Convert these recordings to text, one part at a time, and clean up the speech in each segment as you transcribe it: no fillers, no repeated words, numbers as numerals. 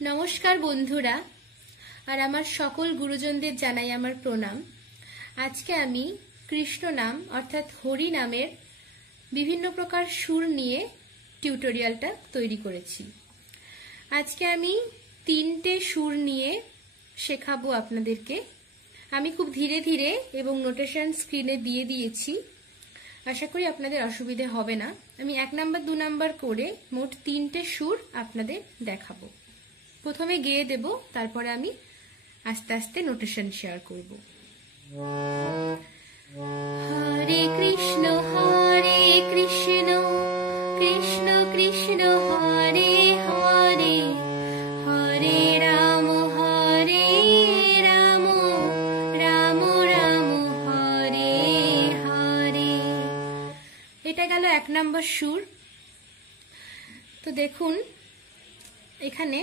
नमस्कार बंधुरा और आमार सकल गुरुजनदेर जानाई आमार प्रणाम। आज के आमी कृष्ण नाम अर्थात हरिनामेर विभिन्न प्रकार सुर निये टिउटोरियालटा तैरी करेছি। आज के आमी तीनटे सुर निये शेखाबो आपनादेरके। आमी खूब धीरे धीरे एवं नोटेशन स्क्रिने दिए दिएছি। आशा करी आपनादेर असुविधा होबे ना। आमी 1 नम्बर 2 नम्बर करे मोट तीनटे सुर आपनादेर देखाबो। प्रथमे गेয়ে দেব, তারপরে আমি আস্তে আস্তে নোটেশন শেয়ার করব। হরে কৃষ্ণ কৃষ্ণ কৃষ্ণ হরে হরে, হরে রাম রাম রাম হরে হরে। এটা গেল 1 নম্বর সুর। তো দেখুন এখানে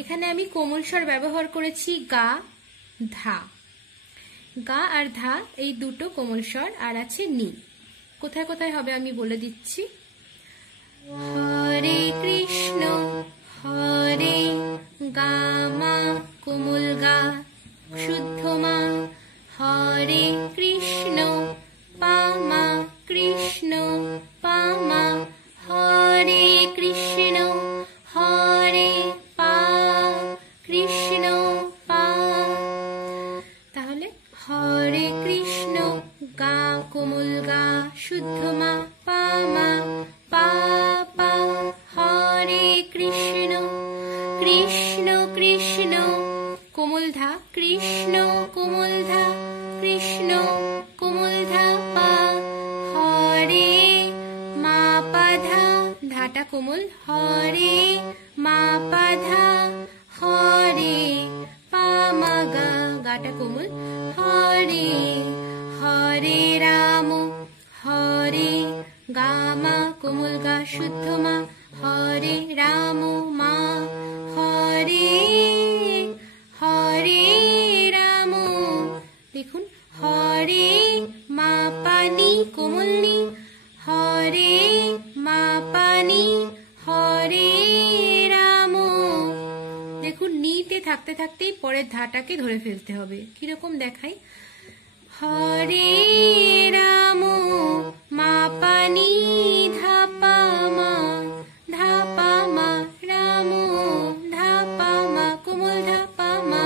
এখানে আমি কোমল স্বর ব্যবহার করেছি গা ধা। গা আর ধা এই দুটো কোমল স্বর, আর আছে নি। কোথায় কোথায় হবে আমি বলে দিচ্ছি। হরে কৃষ্ণ হরে, গা মা কোমল গা শুদ্ধ মা, হরে কৃষ্ণ পা মা কৃষ্ণ পা মা, হরে কৃষ্ণ হরে পা কৃষ্ণ পা। তাহলে হরে কৃষ্ণ গা কোমল গা শুদ্ধ মা পা মা পা পা, হরে কৃষ্ণ কৃষ্ণ কৃষ্ণ কোমল ধা কৃষ্ণ কোমল ধা কৃষ্ণ কোমল ধা পা, হরে মা পা ধা ধাটা কোমল, হরে মা পা ধা হরে পা মা গা গাটা কোমল, হরে হরে রাম হরে গা মা কোমল গা শুদ্ধ মা, হরে রাম মা, হরে হরে রাম। দেখুন হরে মা পানি কোমল নি, হরে মা পানি হরে রাম। দেখুন নিতে থাকতে থাকতেই পরের ধাটাকে ধরে ফেলতে হবে। কিরকম দেখাই, হরে রাম মা পানি ধাপা মা ধাপা মা রাম ধাপা মা কোমল ধাপা মা,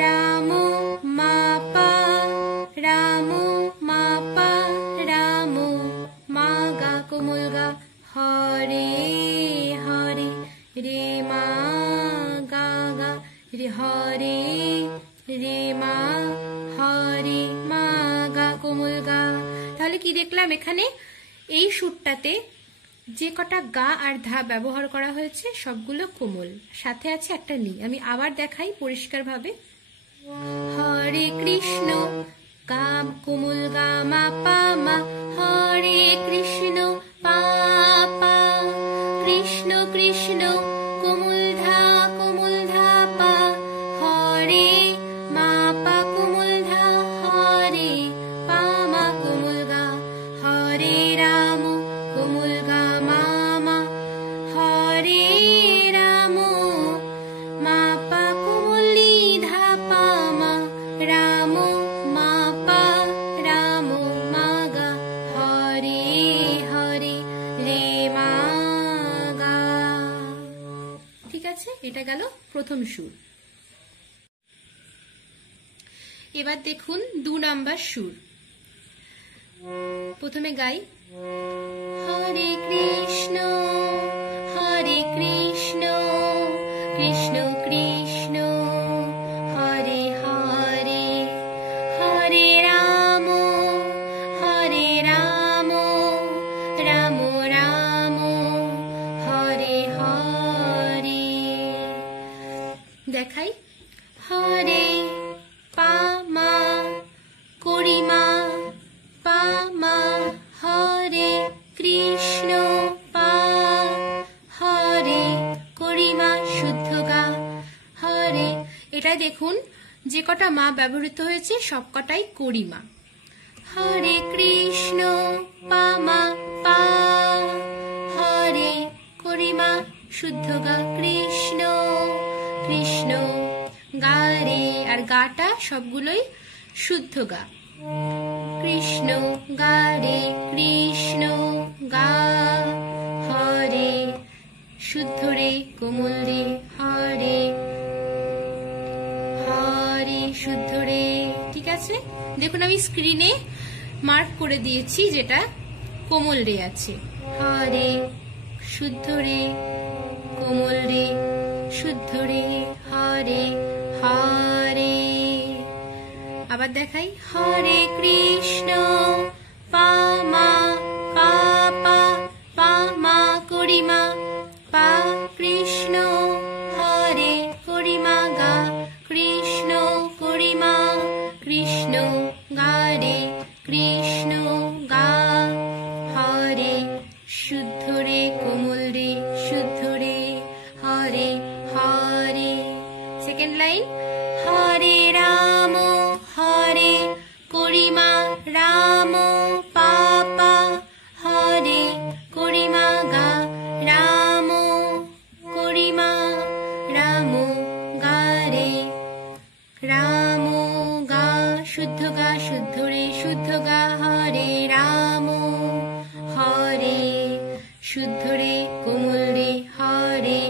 রাম মা পা রাম মা পা রাম মা গা কোমল গা, হরে হরে রে মা গা গা রে, হরে রে মা হরে মা গা কোমল গা। তাহলে কি দেখলাম, এখানে এই সুরটাতে যে কটা গা আর ধা ব্যবহার করা হয়েছে সবগুলো কোমল, সাথে আছে একটা নি। আমি আবার দেখাই পরিষ্কার ভাবে। হরে কৃষ্ণ গা কোমল গা মা পা মা, হরে কৃষ্ণ পা পা কৃষ্ণ কৃষ্ণ কোমল ধা পা, হরে মা পা কোমল ধা হরে পা মা কোমল গা, হরে রাম কোমল গা মা মা, হরে রাম মা পা কোমলি ধা পা মা, রাম মা পা রাম মা গা, হরে হরে রে মা গা। ঠিক আছে, এটা গেল প্রথম সুর। এবার দেখুন 2 নাম্বার সুর। প্রথমে গাই হরে কৃষ্ণ কৃষ্ণ কৃষ্ণ হরে হরে, হরে রাম রাম রাম হরে হরে। দেখাই হরে পা মা করিমা পা মা, হরে কৃষ্ণ পা হরে করিমা শুদ্ধ গা হরে। এটা দেখুন যে কটা মা ব্যবহৃত হয়েছে সব কটাই করিমা। হরে কৃষ্ণ পা মা পা, হরে করিমা শুদ্ধ গা কৃষ্ণ কৃষ্ণ গা রে, আর গাটা সবগুলোই শুদ্ধ গা। কৃষ্ণ গা রে কৃষ্ণ গা, হরে শুদ্ধ রে কোমল রে, হরে হরে শুদ্ধ রে। ঠিক আছে, দেখুন আমি স্ক্রিনে মার্ক করে দিয়েছি যেটা কোমল রে আছে। হরে শুদ্ধ রে কোমল রে, শুদ্ধ রে, হরে হরে। আবার দেখাই, হরে কৃষ্ণ পা মা পা পা পা মা করিমা পা, কৃষ্ণ হরে করিমা গা, কৃষ্ণ করিমা কৃষ্ণ গা রে কৃষ্ণ গা, হরে শুদ্ধ রে কোমল রে, শুদ্ধ রে, হরে হরে। সেকেন্ড লাইন, হরে রাম হরে করিমা রাম পা পা, হরে করিমা গা, রাম করিমা রাম গা রে, রাম গা শুদ্ধ গা, শুদ্ধ রে, শুদ্ধ গা, হরে রাম হরে শুদ্ধ রে কোমল রে, হরে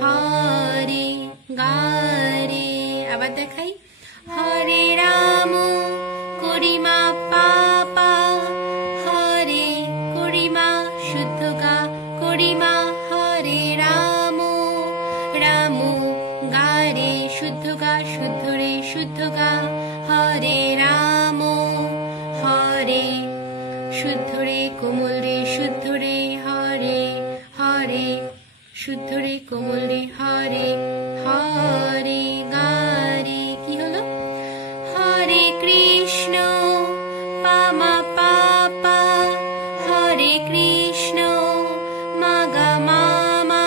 হরে গা রে। আবার দেখাই, হরে রাম করিমা পা পা, হরে করিমা শুদ্ধ গা করিমা, হরে রাম রাম গা রে, শুদ্ধ গা, শুদ্ধ রে, শুদ্ধ গা, হরে রাম হরে শুদ্ধ রে কোমল রে, শুদ্ধ রে, হরে হরে শুদ্ধ রে কোমল রে, হরে হরে গা রে। কি হলো? হরে কৃষ্ণ পা মা পা পা, হরে কৃষ্ণ মা গা মা মা,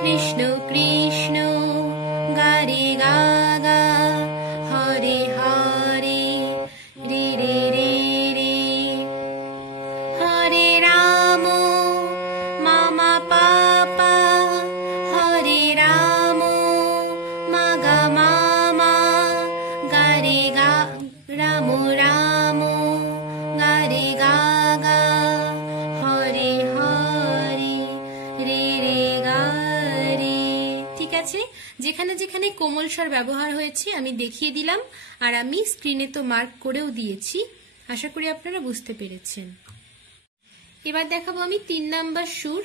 কৃষ্ণ কৃষ্ণ গা রে গা গা, হরে হরে রে রে রে রে, হরে রাম মা মা পা পা, হরে রাম মা গা মা মা, গা রে গা রাম রাম গা রে গা গা, হরে হরে রে রে গা রে। ঠিক আছে, যেখানে যেখানে কোমল স্বর ব্যবহার হয়েছে আমি দেখিয়ে দিলাম, আর আমি স্ক্রিনে তো মার্ক করেও দিয়েছি। আশা করি আপনারা বুঝতে পেরেছেন। এবার দেখাবো আমি 3 নাম্বার সুর।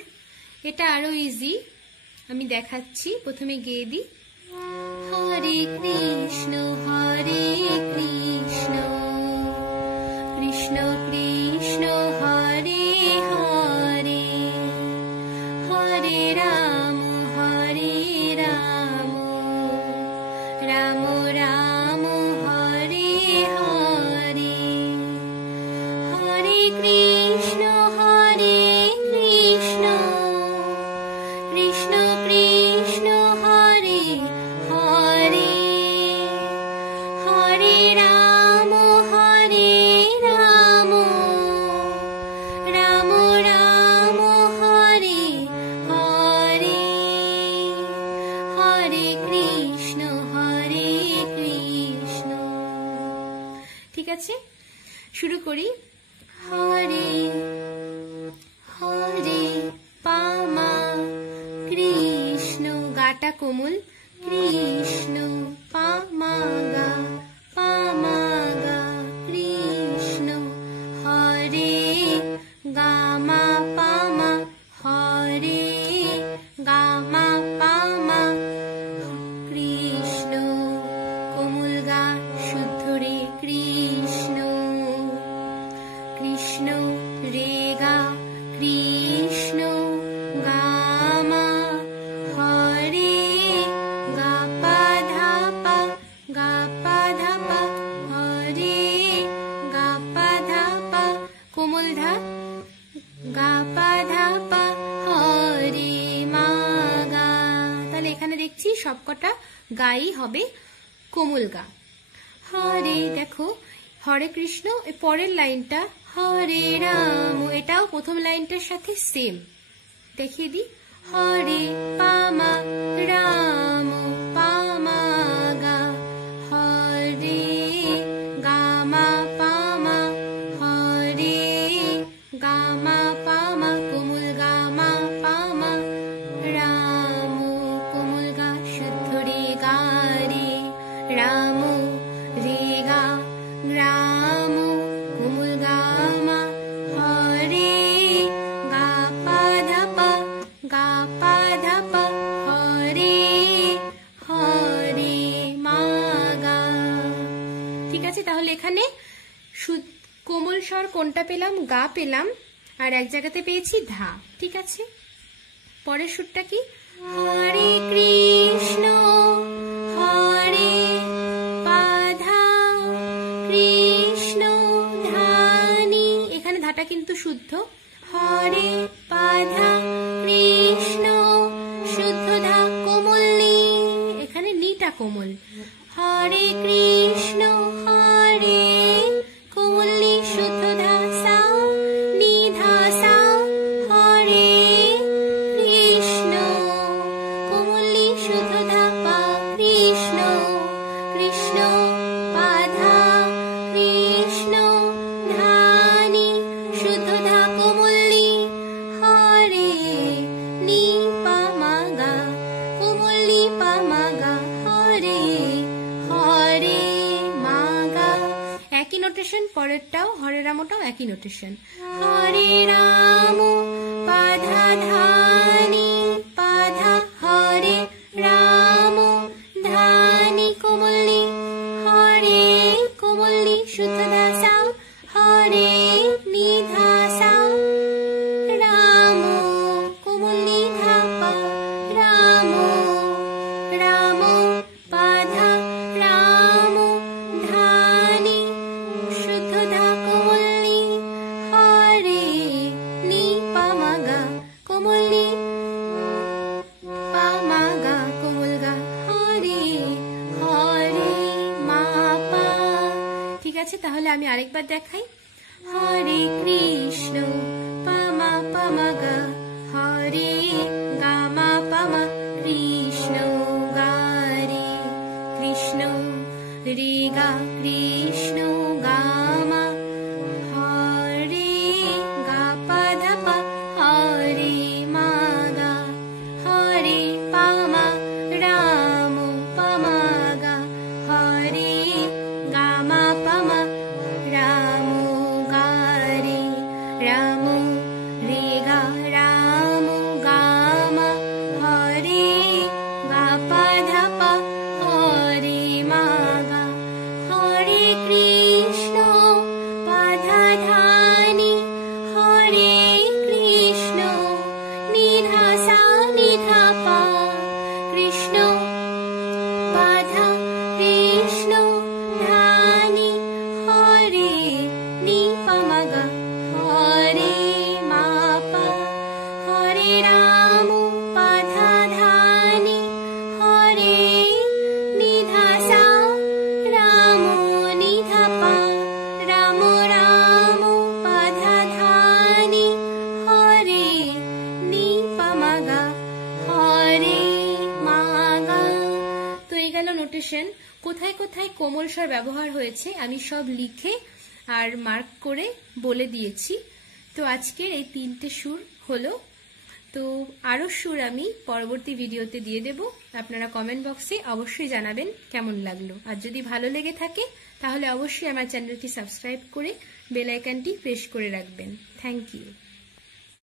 এটা আরো ইজি, আমি দেখাচ্ছি। প্রথমে গেয়ে দিই, হরে কৃষ্ণ কৃষ্ণ কৃষ্ণ হরে হরে, হরে রাম রাম রাম হরে হরে, হরে কৃষ্ণ কৃষ্ণ কৃষ্ণ হরে হরে, হরে রাম রাম রাম হরে হরে, হরে কৃষ্ণ কৃষ্ণ। ঠিক আছে, শুরু করি। হরে হরে পা মা কৃষ্ণ, গাটা কোমল, কৃষ্ণ পা মা গা পা মা গা, কৃষ্ণ হরে গা মা পা মা, হরে গা মা পা মা, কৃষ্ণ কোমল গা, শুদ্ধ রে কৃষ্ণ কৃষ্ণ রে গা, কৃষ্ণ গা মা, হরে গা পা ধা পা, গা পা ধা পা, হরে গা পা ধা পা, কোমল ধা, গা পা ধা পা, হরে মা গা। তাহলে এখানে দেখছি সবকটা গাই হবে কোমল গা। হরে, দেখো হরে কৃষ্ণ, পরের লাইনটা হরে রাম, এটাও প্রথম লাইনটার সাথে সেম। দেখিয়ে দিই, হরে धा पा हरे हरे मा गा। ঠিক আছে, তাহলে এখানে কোমল স্বর কোনটা পেলাম? গা পেলাম, আর এক জায়গাতে পেয়েছি ধা। ঠিক আছে, পরের সুরটা কি? হরে কৃষ্ণ হরে পাধা কৃষ্ণ ধানি, এখানে ধাটা কিন্তু শুদ্ধ। হরে পাধা কৃষ্ণ শুদ্ধ ধা, কোমল নি, এখানে নিটা কোমল। হরে কৃষ্ণ হরে কোমল নি শুদ্ধ ধা সা নি ধা সা, হরে কৃষ্ণ কোমল নি শুদ্ধ ধা পা কৃষ্ণ কৃষ্ণ পাধা কৃষ্ণ ধানি শুদ্ধ ধা কোমল নি, হরে নি পা মা গা কোমল নি পা মা গা, হরে হরে মা গা। একই নোটেশন, পরেরটাও হরে রামটাও একই নোটেশন। হরে রাম পাধা ধানি পাধা হরে রাম ধানি কোমল নি, হরে কোমল নি শুদ্ধ ধা সা, হরে নি ধা সা, রাম কোমল নি ধা পা রাম রাম পাধা রাম ধানি শুদ্ধ ধা কোমল নি, হরে নি পা মা গা কোমল নি পা মা গা কোমল গা, হরে হরে মা পা। ঠিক আছে, তাহলে আমি আরেকবার দেখাই। হরে কৃষ্ণ পা মা গা, হরে গা মা পা মা, কৃষ্ণ গা রে কৃষ্ণ রে গা কৃষ্ণ গা মা, হরে গা পা ধা পা হরে মা গা, হরে পা মা রাম পা মা গা, হরে গা মা পা মা রাম গা রে রাম রে গা রাম গা মা, হরে গা পা ধা পা হরে মা গা, হরে কৃষ্ণ পাধা ধানি হরে কৃষ্ণ নিধা সা নিধা পা কৃষ্ণ পাধা কৃষ্ণ ধানি, হরে নি পা মা গা, হরে মা পা। হরে রাম পাধা ধানি হরে নিধা সা রাম নিধা পা, রাম রাম পাধা ধানি হরে নি পা মা গা, হরে মা গা। তো এই গেল নোটেশন। কোথায় কোথায় কোমল স্বর ব্যবহার হয়েছে আমি সব লিখে আর মার্ক করে বলে দিয়েছি। তো আজকের এই 3টে সুর হলো। তো আরো সুর আমি পরবর্তী ভিডিওতে দিয়ে দেব। আপনারা কমেন্ট বক্সে অবশ্যই জানাবেন কেমন লাগলো। আর যদি ভালো লেগে থাকে তাহলে অবশ্যই আমার চ্যানেলটি সাবস্ক্রাইব করে বেল আইকনটি প্রেস করে রাখবেন। Thank you.